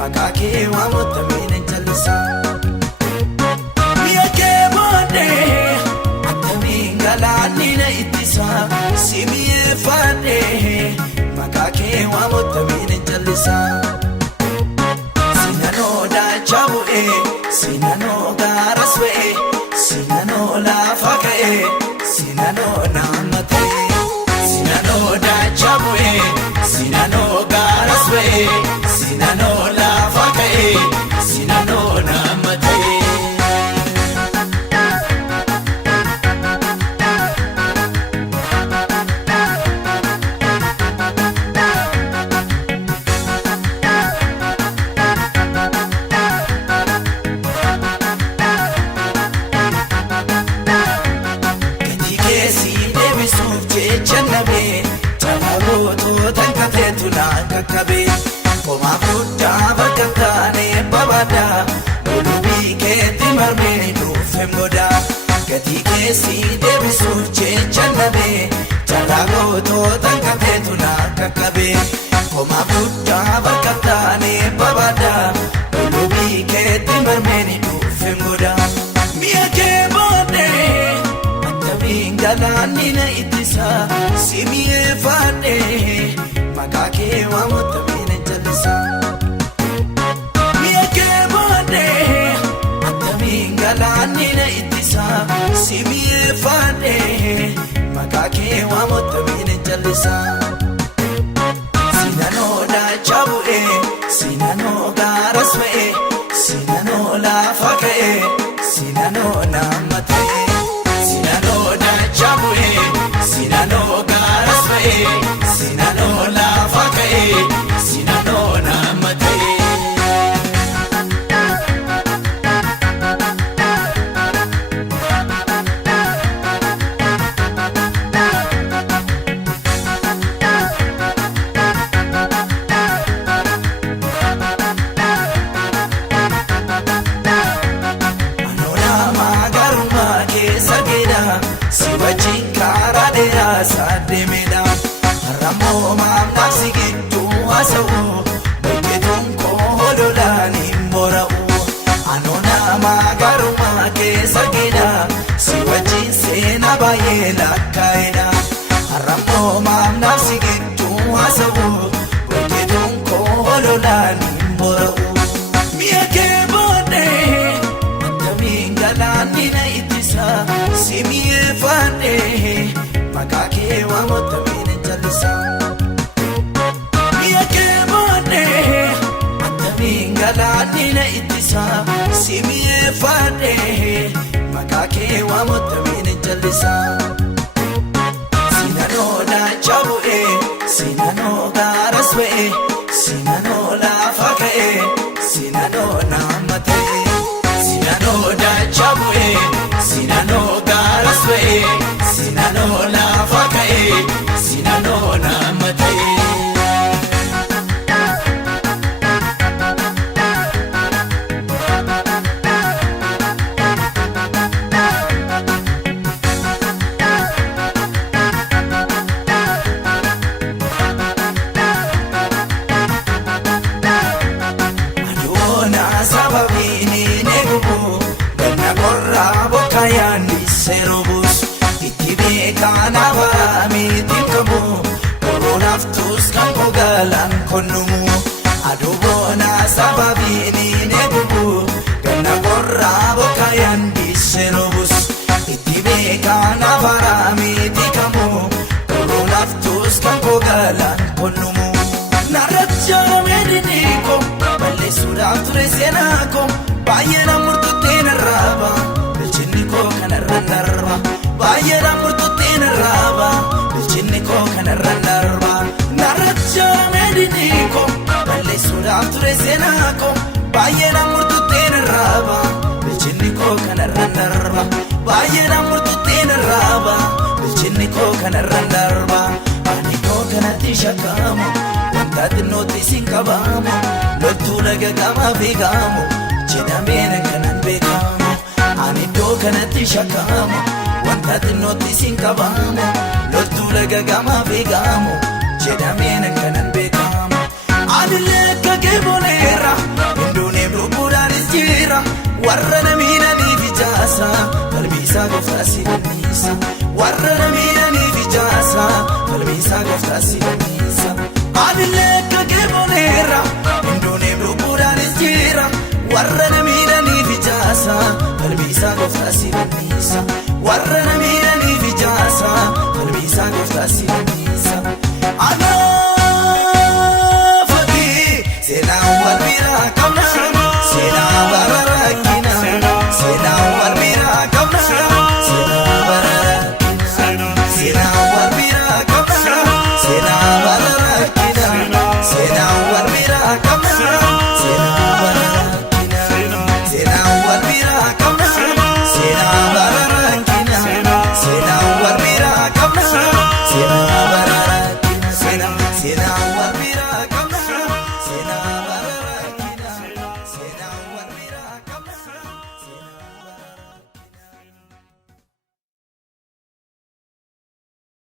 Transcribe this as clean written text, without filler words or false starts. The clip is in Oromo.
makake wa motamine jalsa miya ke bode atami galani na itisa simiye fade makake wa motamine jalsa sinano da chawe sinano garaswe sinano la fakae sinano namate sinano da chawe sinano garaswe sinano la fakae sinano namate Kakabe, Oma Buddha, Bakatane, Babada, Ulubi, Keti Marmeni, Femgoda, Kati Kesi, Devisu, Chanabe, Chalago, Tankatuna, Kakabe, Oma Buddha, Bakatane, Babada, Ulubi, Keti Marmeni, Femgoda, Mia Kebode, Atavingala, Nina Itisa, Simie Fade. Makake wa motamine jalsa miya ke bode atami galani na itisa simiye fade makake wa motamine jalsa sinano da chawe sinano garaswe sinano la fakae sinano namate sinano da chawe sinano garaswe sinano la fakae sinano namate anona magaruma ke sageda siwajin karadera sademeda Ramo mamna sigitu asawu Beketum kohololani morau Anona magaruma ke sagida Siwajin sena baye lakaida Ramo mamna sigitu asawu Beketum kohololani morau Miya ke bode Matamingalani na itisa Simiye fade Makake wa motamine jalsa miya ke bode atami na itisa simiye fade makake wa motamine jalsa sinano da chawe sinano garaswe sinano la fakae sinano namate sinano da chawe sinano garaswe sinano la fakae sinano namate adona sababini negubu ganna korra bokayani serobus itibekana varami tinkabu koronaftus kanko galan konnumu adona sababini negubu ganna korra bokayani serobus itibekana varami tinkabu koronaftus kanko galan konnumu naracha mediniko balle sura ture senako bayena murtu tenaraba belchiniko kanarrandarba bayena murtu tenaraba belchiniko kanarrandarba naracha mediniko balle sura ture senako bayena murtu tenaraba belchiniko kanarrandarba bayena murtu tenaraba belchiniko kanarrandarba aniko kanati shakamo Tadinoti sinkabamo loltu lagagama vigamo jedhameen kanan beekamu ani iddoo kanatti shakkamu wanta xinnootti sinkabamo loltu lagagama vigamo jedhameen kanan beekamu ani lekka geeboneera warra namiidhaniif ijaasa falmiisaa gooftaa si fanniisa warra namiidhaniif ijaasa falmiisaa gooftaa si fanniisa. Adillee akka geeboneera